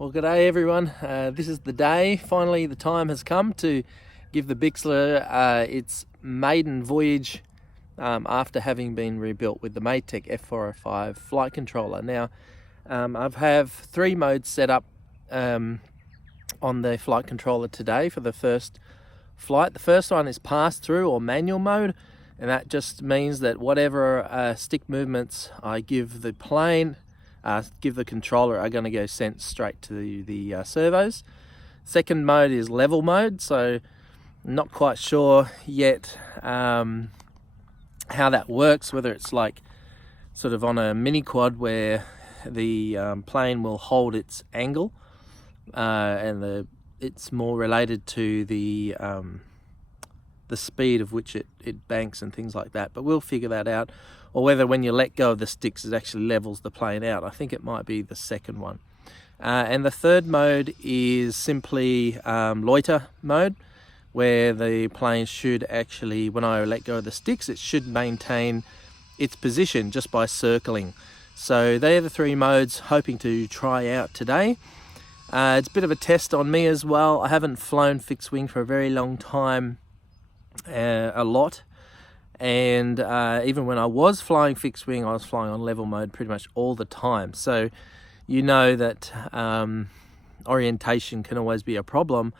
Well, g'day everyone. This is the day. Finally, the time has come to give the Bixler its maiden voyage after having been rebuilt with the Matek F405 flight controller. Now, I have 3 modes set up on the flight controller today for the first flight. The first one is pass-through or manual mode, and that just means that whatever stick movements I give the plane, give the controller, are going to go sent straight to the servos. Second mode is level mode, so not quite sure yet how that works, whether it's like sort of on a mini quad where the plane will hold its angle and it's more related to the speed of which it banks and things like that, but we'll figure that out. Or whether when you let go of the sticks it actually levels the plane out. I think it might be the second one. And the third mode is simply loiter mode, where the plane should actually, when I let go of the sticks, it should maintain its position just by circling. So they're the 3 modes hoping to try out today. It's a bit of a test on me as well. I haven't flown fixed wing for a very long time, a lot. And even when I was flying fixed wing, I was flying on level mode pretty much all the time. So you know that orientation can always be a problem.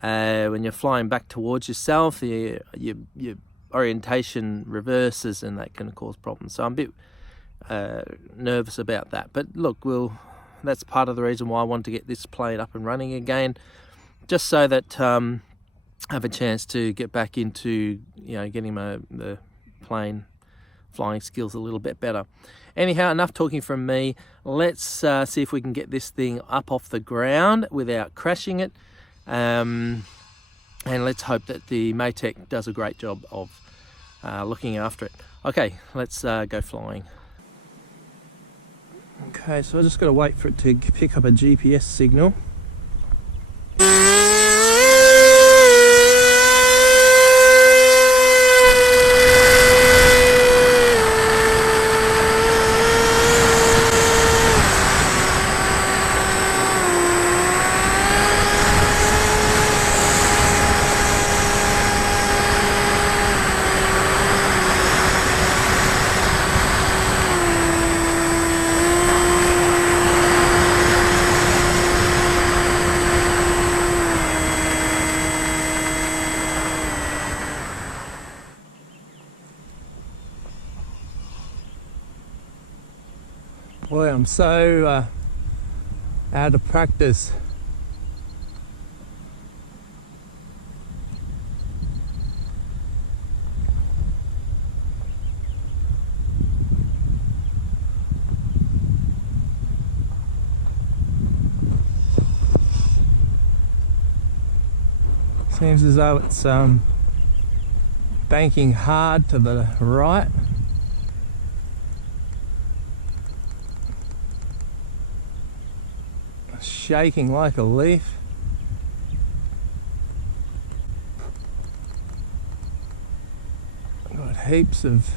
When you're flying back towards yourself, your orientation reverses and that can cause problems. So I'm a bit nervous about that. But look, that's part of the reason why I want to get this plane up and running again, just so that I have a chance to get back into, getting the plane flying skills a little bit better. Anyhow, enough talking from me. Let's see if we can get this thing up off the ground without crashing it. And let's hope that the Matek does a great job of looking after it. Okay, let's go flying. Okay, so I just got to wait for it to pick up a GPS signal. Boy, I'm so out of practice. Seems as though it's banking hard to the right. Shaking like a leaf. Got heaps of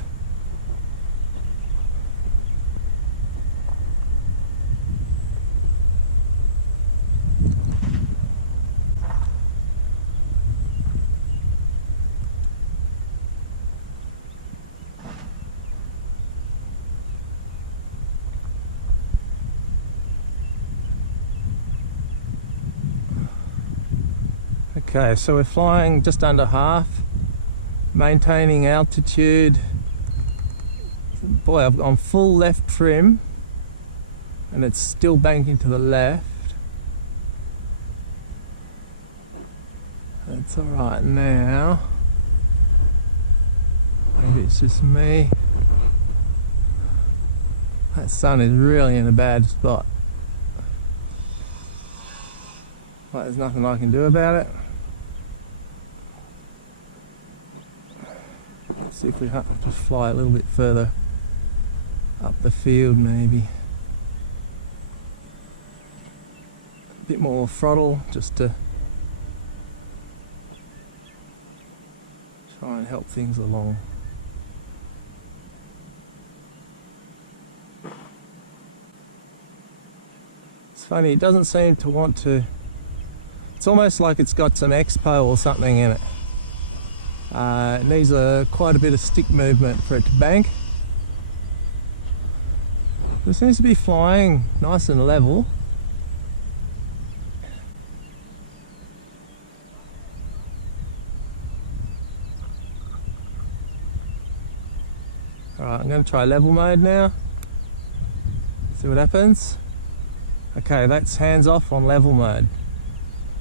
Okay, so we're flying just under half, maintaining altitude. Boy, I've gone full left trim and it's still banking to the left. That's alright now. Maybe it's just me. That sun is really in a bad spot. Well, there's nothing I can do about it. See if we have to fly a little bit further up the field, maybe. A bit more throttle just to try and help things along. funny, it doesn't seem to want to. It's almost like it's got some expo or something in it. It needs quite a bit of stick movement for it to bank. It seems to be flying nice and level. Alright, I'm going to try level mode now. See what happens. Okay, that's hands off on level mode.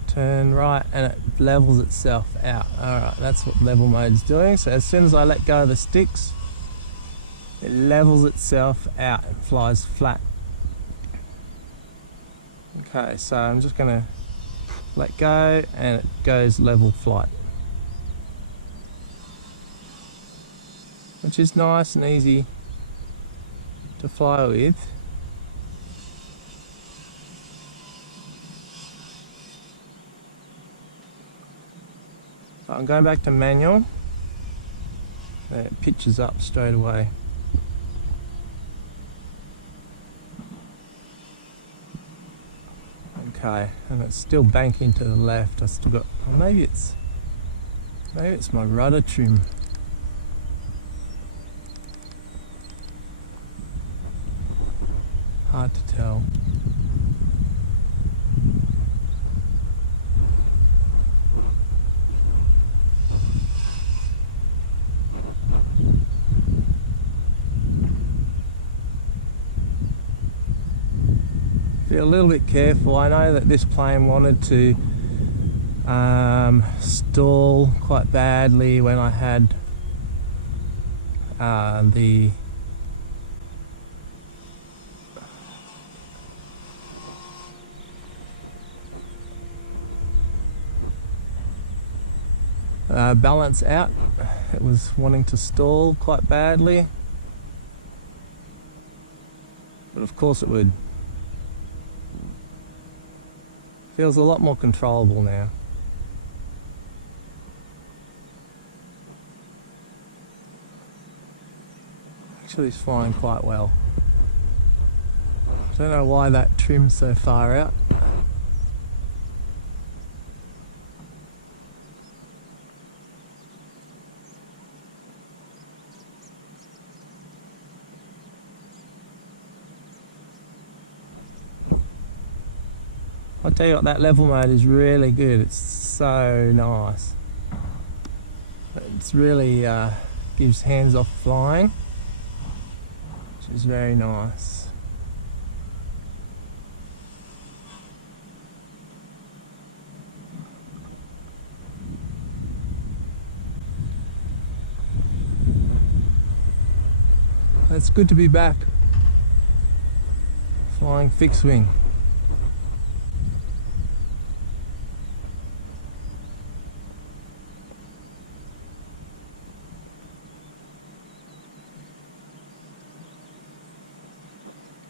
Turn right and it levels itself out. Alright, that's what level mode's doing. So as soon as I let go of the sticks, it levels itself out and flies flat. Okay, so I'm just going to let go and it goes level flight, which is nice and easy to fly with. So I'm going back to manual. It pitches up straight away. Okay, and it's still banking to the left. I still got, oh, maybe it's my rudder trim. Hard to tell. Be a little bit careful. I know that this plane wanted to stall quite badly when I had the balance out. It was wanting to stall quite badly, but of course it would. Feels a lot more controllable now. Actually, it's flying quite well. I don't know why that trim's so far out. I'll tell you what, that level mode is really good. It's so nice. It's really gives hands-off flying, which is very nice. It's good to be back flying fixed wing.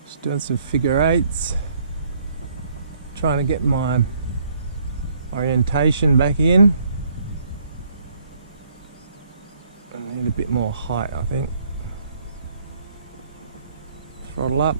Just doing some figure eights, trying to get my orientation back in. I need a bit more height, I think. Throttle up.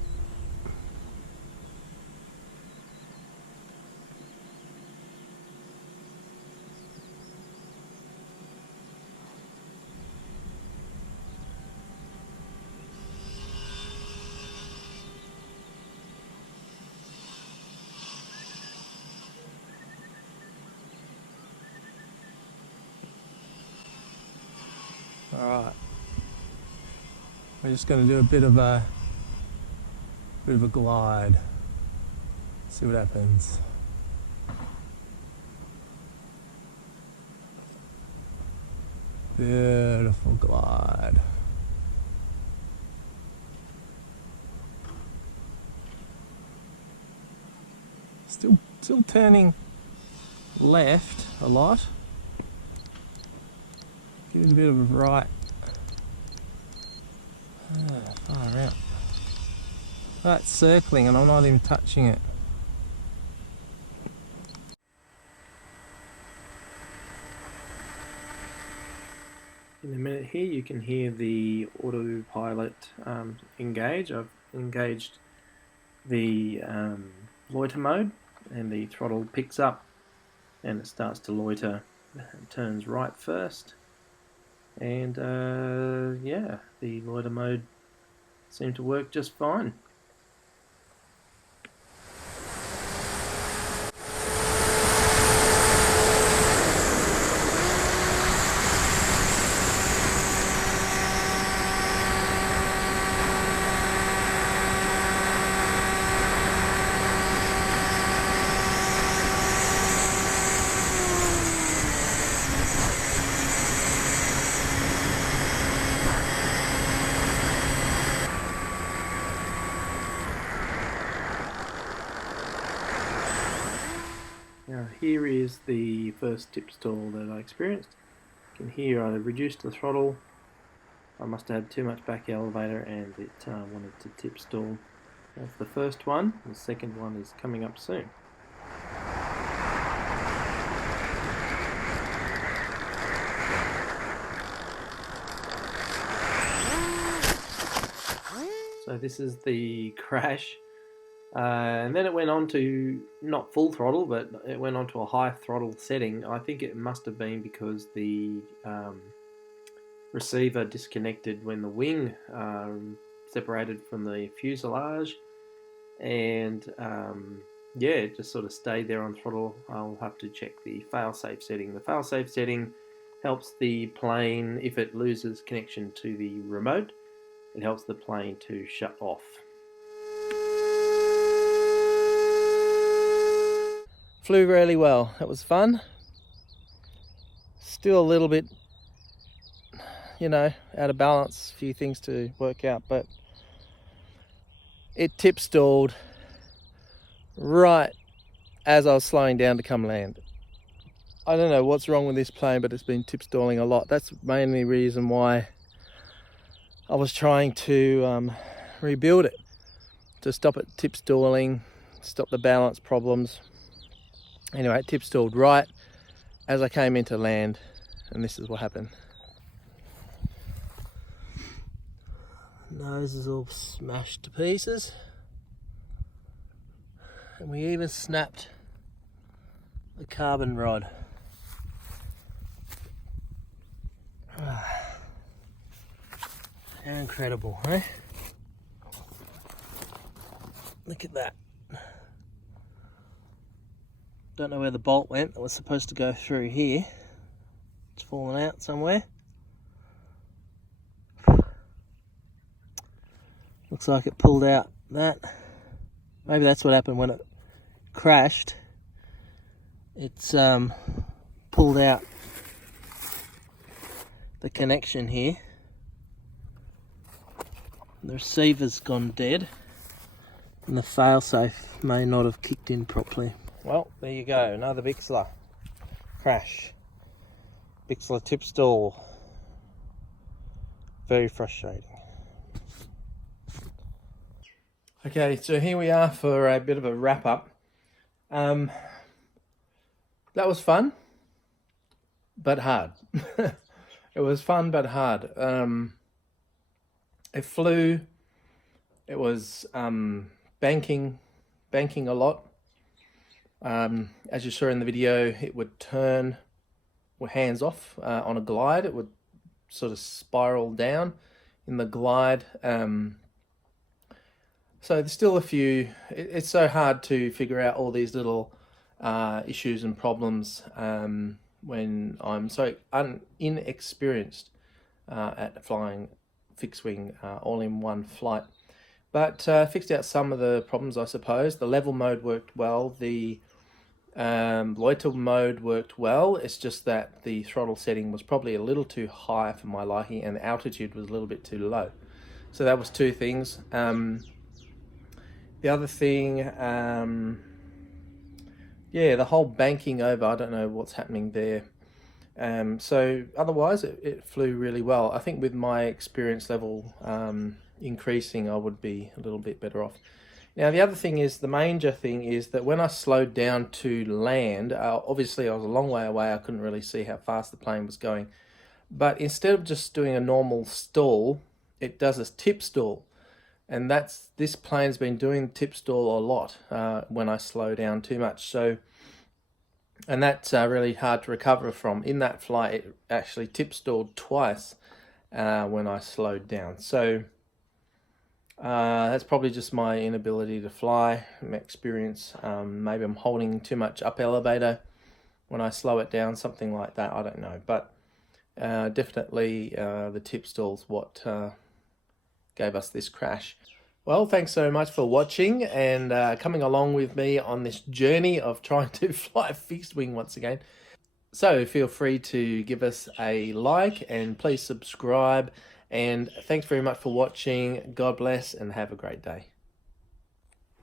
Alright, we're just going to do a bit of a glide, see what happens. Beautiful glide. Still turning left a lot. Give it a bit of a right. Far out. That's circling and I'm not even touching it. In a minute here you can hear the autopilot engage. I've engaged the loiter mode, and the throttle picks up and it starts to loiter. It turns right first, and yeah, the loiter mode seemed to work just fine. Now here is the first tip stall that I experienced. You can hear I reduced the throttle. I must have had too much back elevator and it wanted to tip stall. That's the first one. The second one is coming up soon. So this is the crash. And then it went on to not full throttle, but it went on to a high throttle setting. I think it must have been because the receiver disconnected when the wing separated from the fuselage, and yeah, it just sort of stayed there on throttle. I'll have to check the fail-safe setting. The fail-safe setting helps the plane, if it loses connection to the remote, it helps the plane to shut off. Flew really well. It was fun. Still a little bit, you know, out of balance. A few things to work out, but it tip stalled right as I was slowing down to come land. I don't know what's wrong with this plane, but it's been tip stalling a lot. That's mainly the reason why I was trying to rebuild it, to stop it tip stalling, stop the balance problems. Anyway, it tip stalled right as I came into land, and this is what happened. Nose is all smashed to pieces, and we even snapped the carbon rod. How incredible, eh? Look at that. Don't know where the bolt went. It was supposed to go through here. It's fallen out somewhere. Looks like it pulled out that. Maybe that's what happened when it crashed. It's pulled out the connection here. The receiver's gone dead, and the failsafe may not have kicked in properly. Well, there you go, another Bixler crash. Bixler tip stall. Very frustrating. Okay, so here we are for a bit of a wrap up. That was fun, but hard. It was fun, but hard. It flew. It was banking a lot. As you saw in the video, it would turn hands off on a glide. It would sort of spiral down in the glide. So there's still a few. It's so hard to figure out all these little issues and problems when I'm so inexperienced at flying fixed wing all in one flight. But fixed out some of the problems, I suppose. The level mode worked well. The loiter mode worked well. It's just that the throttle setting was probably a little too high for my liking, and the altitude was a little bit too low. So that was two things. The other thing, yeah, the whole banking over, I don't know what's happening there. So otherwise, it flew really well. I think with my experience level increasing, I would be a little bit better off. Now, the other thing is, the major thing is that when I slowed down to land, obviously I was a long way away. I couldn't really see how fast the plane was going. But instead of just doing a normal stall, it does a tip stall. And this plane's been doing tip stall a lot when I slow down too much. So, and that's really hard to recover from. In that flight, it actually tip stalled twice when I slowed down. So that's probably just my inability to fly, my experience. Maybe I'm holding too much up elevator when I slow it down, something like that. I don't know, but definitely the tip stall's what gave us this crash. Well, thanks so much for watching and coming along with me on this journey of trying to fly a fixed wing once again. So feel free to give us a like and please subscribe. And thanks very much for watching. God bless and have a great day.